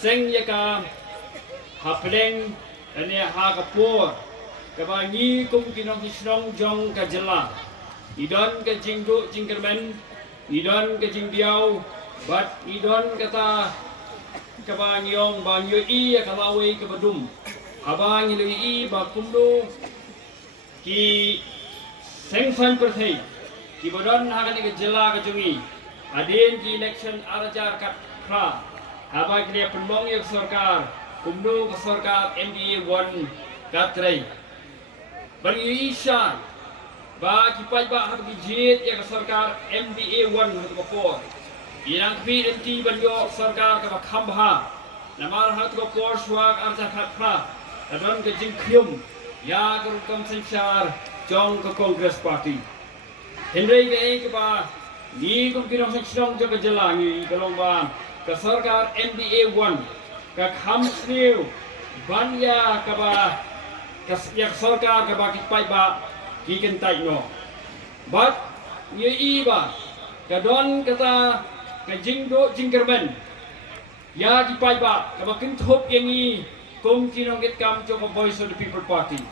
seng ya ka hapeleng ane ha kapur kabangi kum kinong kisnong jong ka jela idon ka jingdu jingkermen idon ka jingdiau bat idon kata kabanyong banyo i ya kalawe ka badum abang ilu i ba kumdu ki seng san perthei ki bodon ha ka jela ka jungi adin ki election arajar kat kra habang dia penbong yang sarkar kumdu ke sarkar MDA 1 katrai bagi isya ba kipai ba hat bijit ya ke sarkar MDA 1 hat ko irang PNT banyo sarkar ka khambha namar hat ko por swag arja khatra adon ke jingkhyum ya ke kam sanchar jong ke Congress Party henry ke ba ni kum kinong sanchong jo ke jelangi kalong ba ke sarkar MDA 1 ka khamsniu banya ka ba yak sarkar ka ba kipai ba kikentai no but ye iba ka don kata ka jingdo jingkerben ya kipai ba ka ba kinthop yengi kum kinong git kam jo ka Voice of the People Party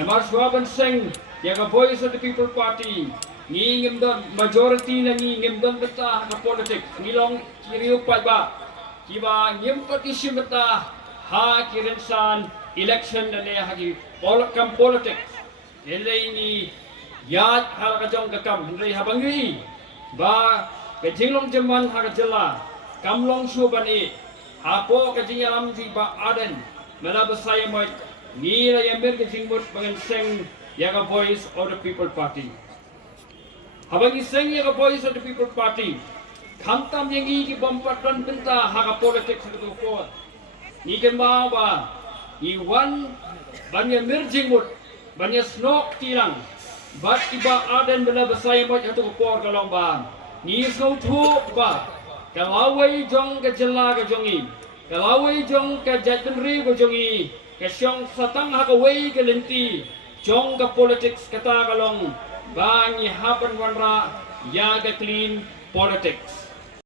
namar swaban seng ya ka Voice of the People Party ni ngem don majority na ni ngem don beta ka politik nilong kiriu pai ba kiba ngem petition beta ha kirensan election na ne ha ki kam politics henry ni yat hal ka jong ka kam henry habangi ba ke jinglong jeman ha ka jela kamlong suban i apo ka jingalam di ba aden mala basaya mo ni la yember ke jingmut bangan seng ya ka Voice of the People Party habang iseng ya ka Voice of the People Party khantam yengi ki bompatan benta ha ka politics ko ko ni kan ba ni wan banya merjingmut banya snok tilang bat iba aden bela basaya mo hatu ko por kalong ba ni so thu ba kalawai jong ka jela ka jongi kalawai jong ka jatbenri ko jongi ka syong satang ha ka wei ka lenti jong ka politics kata kalong bang hapan wanra ya ka clean politics